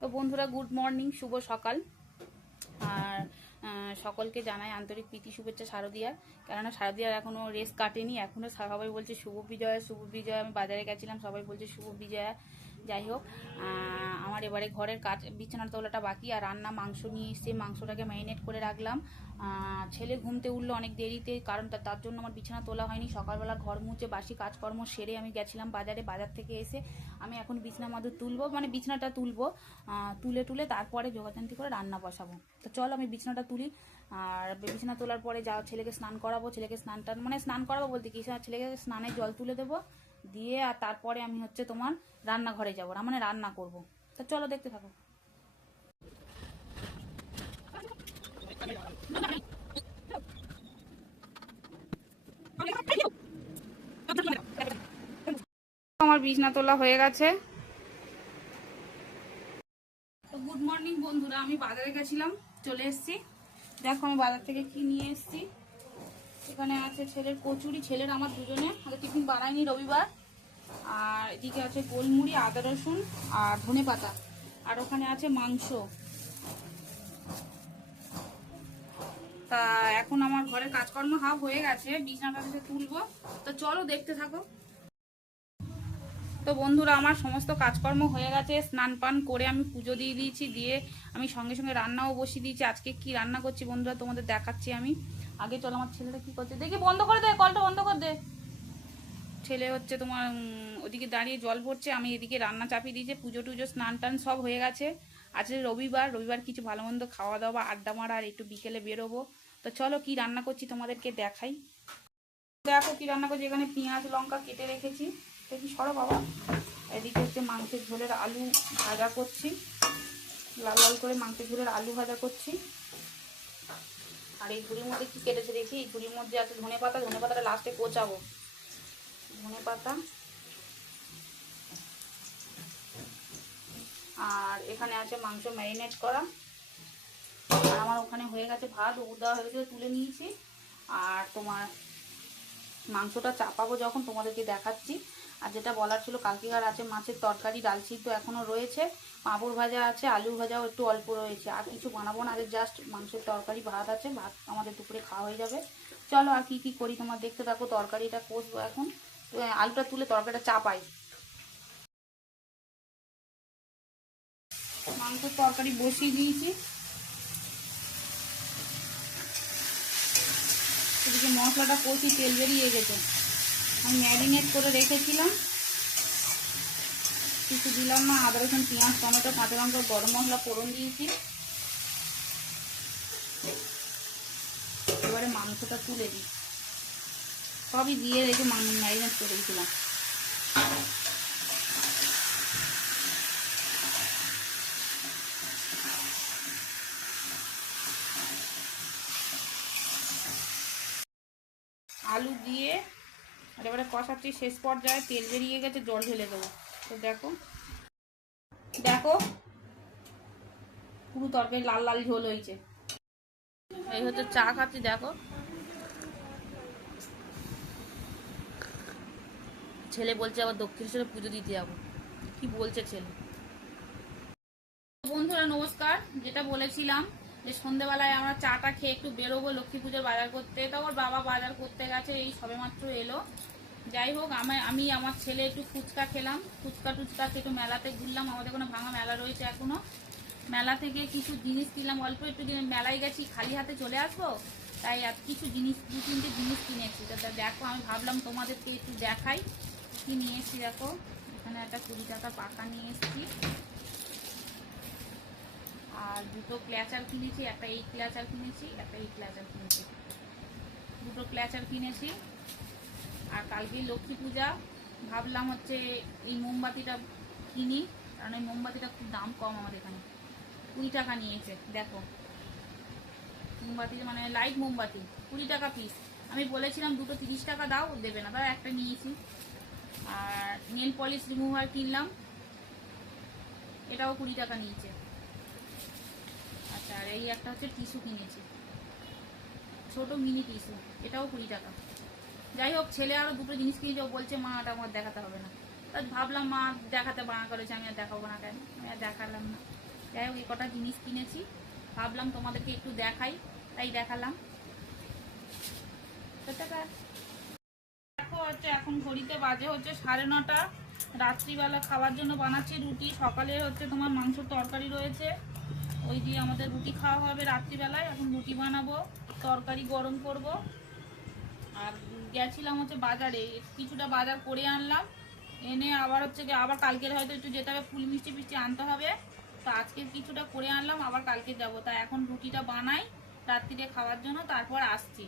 তো বন্ধুরা, good morning, শুভ সকাল। আর সকলকে জানাই আন্তরিক প্রীতি, শুভেচ্ছা শারদিয়ার। কেননা শারদিয়ার এখনও রেস কাটেনি এখনও সবাই বলছে শুভ বিজয়া শুভ বিজয়া। আমি বাজারে গেছিলাম, সবাই বলছে শুভ বিজয়া। যাই হোক আমার এবারে ঘরের কাজ, বিছানার তোলাটা বাকি আর রান্না মাংস নিয়ে এসে মাংসটাকে ম্যারিনেট করে রাখলাম। ছেলে ঘুমতে উঠল অনেক দেরিতে কারণ তার জন্য আমার বিছানা তোলা হয়নি। সকালবেলা ঘর মুছে বাসি কাজকর্ম সেরে আমি গেছিলাম বাজারে, বাজার থেকে এসে আমি এখন বিছনা মাদুর তুলবো মানে বিছনাটা তুলবো তুলে তুলে তারপরে যোগাযান্তি করে রান্না বসাবো। তো চল আমি বিছনাটা তুলি, আর বিছানা তোলার পরে যা ছেলেকে স্নান করাবো, ছেলেকে স্নান টান মানে স্নান করাবো বলতে কি? ছেলেকে স্নানে জল তুলে দেবো দিয়ে আর তারপরে আমি হচ্ছে তোমার রান্নাঘরে যাব। মানে রান্না করব। তো চলো দেখতে থাকো। আমার বিছনা তোলা হয়ে গেছে। তো গুড মর্নিং বন্ধুরা, আমি বাজারে গেছিলাম, চলে এসেছি। দেখো আমি বাজার থেকে কি নিয়ে এসেছি। এখানে আছে ছেলের কচুরি, ছেলের আমার দুজনে আমাদের টিফিন বানায়নি রবিবার। আর এদিকে আছে গোলমুড়ি, আদা রসুন আর ধনে পাতা। আর ওখানে আছে মাংস। তা এখন আমার ঘরের কাজকর্ম হাফ হয়ে গেছে। বিছানাটা তুলবো। তো চলো দেখতে থাকো। তো বন্ধুরা, আমার সমস্ত কাজকর্ম হয়ে গেছে। স্নান পান করে আমি পুজো দিয়ে দিয়েছি, দিয়ে আমি সঙ্গে সঙ্গে রান্নাও বসিয়ে দিয়েছি। আজকে কি রান্না করছি বন্ধুরা, তোমাদের দেখাচ্ছি আমি। আগে চলো, আমার ছেলেটা কি করছে? দেখি, বন্ধ করে দে, কলটা বন্ধ করে দে। ছেলে হচ্ছে তোমার ওদিকে দাঁড়িয়ে জল পড়ছে আমি এদিকে রান্না চাপিয়ে দিয়েছি, পুজো টুজো, স্নান টান সব হয়ে গেছে। আজকে রবিবার রবিবার কিছু ভালো মন্দ খাওয়া দাওয়া আড্ডা মারা, আর একটু বিকেলে বেরোবো। তো চলো, কি রান্না করছি তোমাদেরকে দেখাই। দেখো কি রান্না করছি, এখানে পেঁয়াজ, লঙ্কা কেটে রেখেছি। দেখি সরো বাবা। এদিকে হচ্ছে মাংসের ঝোলের আলু ভাজা করছি। লাল লাল করে মাংসের ঝোলের আলু ভাজা করছি। আর এই ঝুড়ির মধ্যে কি কেটেছে দেখি? এই ঝুড়ির মধ্যে আছে ধনে পাতা, ধনে পাতাটা লাস্টে কোচাবো। ধনে পাতা। আর এখানে আছে মাংস ম্যারিনেট করা। আর আমার ওখানে হয়ে গেছে ভাত উবুর দেওয়া হয়েছে তুলে নিয়েছি। আর তোমার মাংসটা চাপাবো যখন তোমাদেরকে দেখাচ্ছি। আর যেটা বলার ছিল কালকেকার আছে মাছের তরকারি ডাল সিদ্ধ এখনও রয়েছে। পাঁপড় ভাজা আছে আলু ভাজাও একটু অল্প রয়েছে। আর কিছু বানাবো না আগে জাস্ট মাংসের তরকারি ভাত আছে ভাত আমাদের দুপুরে খাওয়া হয়ে যাবে। চলো আর কি কি করি তোমার দেখতে থাকো তরকারিটা কষবো এখন। তো, আলুটা তুলে তরকারিটা চাপাই। মাংসের তরকারি বসিয়ে দিয়েছি। এদিকে মশলাটা কষি তেল বেরিয়ে গেছে? আমি ম্যারিনেট করে রেখেছিলাম। কিছু দিলাম না, আদা, রসুন, পেঁয়াজ, টমেটো, কাঁচা লঙ্কা, গরম মশলা, ফোড়ন দিয়েছি। এবারে মাংসটা তুলে দিই। সবই দিয়ে রেখে ম্যারিনেট করে দিয়েছিলাম। আলু দিয়ে এবারে কষাচ্ছি, শেষ পর্যায়ে তেল বেরিয়ে গেছে, জল ঢেলে দেবো। তো দেখো দেখো, পুরো তরকারি লাল লাল ঝোল হয়েছে। এই হচ্ছে চা খাচ্ছি, দেখো। ছেলে বলছে আবার দক্ষিণেশ্বরে পুজো দিতে যাব। কি বলছে ছেলে? বন্ধুরা, নমস্কার। যেটা বলেছিলাম যে সন্ধেবেলায় আমরা চাটা খেয়ে একটু বেরোবো লক্ষ্মী পুজোর বাজার করতে। তা ওর বাবা বাজার করতে গেছে, এই সবেমাত্র এলো। যাই হোক আমি আমি আমার ছেলে একটু ফুচকা খেলাম। ফুচকা টুচকা একটু মেলাতে ঘুরলাম। আমাদের কোনো ভাঙা মেলা রয়েছে এখনও। মেলা থেকে কিছু জিনিস কিনলাম। অল্প একটু মেলায় গেছি, খালি হাতে চলে আসব। তাই আর কিছু জিনিস, দু তিনটে জিনিস কিনেছি। তো দেখো, আমি ভাবলাম তোমাদেরকে একটু দেখাই। কি নিয়ে এসেছি দেখো? এখানে একটা কুড়ি টাকা পাকা নিয়ে এসেছি। আর দুটো ক্ল্যাচার কিনেছি, একটা এই ক্ল্যাচার কিনেছি, একটা এই ক্ল্যাচার কিনেছি। দুটো ক্ল্যাচার কিনেছি। আর কালকেই লক্ষ্মী পূজা। ভাবলাম হচ্ছে এই মোমবাতিটা কিনি, কারণ এই মোমবাতিটা খুব দাম কম আমাদের এখানে। কুড়ি টাকা নিয়েছে, দেখো। মোমবাতি মানে লাইট মোমবাতি, কুড়ি টাকা পিস আমি বলেছিলাম দুটো তিরিশ টাকা দাও, দেবে না। তাও একটা নিয়েছি। আর নেল পলিশ রিমুভার কিনলাম। এটাও কুড়ি টাকা নিয়েছে। আচ্ছা আর এই একটা হচ্ছে টিস্যু কিনেছি। ছোট মিনি টিস্যু, এটাও কুড়ি টাকা। যাই হোক, ছেলে আরও দুটো জিনিস কিনেছে, ও বলছে, মা এটা আমার দেখাতে হবে না। তা ভাবলাম, মা, দেখাতে বানা করেছে আমি আর দেখাবো না কেন? আমি আর দেখালাম না। যাই হোক, এই কটা জিনিস কিনেছি। ভাবলাম, তোমাদেরকে একটু দেখাই। তাই দেখালাম। দেখো, হচ্ছে, এখন ঘড়িতে বাজে হচ্ছে সাড়ে নটা। রাত্রিবেলা খাওয়ার জন্য বানাচ্ছি রুটি। সকালে হচ্ছে তোমার মাংস তরকারি রয়েছে। ওই যে আমাদের রুটি খাওয়া হবে রাত্রিবেলায়, এখন রুটি বানাবো, তরকারি গরম করব। আর গেছিলাম হচ্ছে বাজারে, কিছুটা বাজার করে আনলাম। এনে আবার হচ্ছে আবার কালকের হয়তো একটু যেতে হবে, ফুল মিষ্টি ফিষ্টি আনতে হবে। তো আজকে কিছুটা করে আনলাম, আবার কালকে যাব। তা এখন রুটিটা বানাই, রাত্রিরে খাওয়ার জন্য, তারপর আসছি।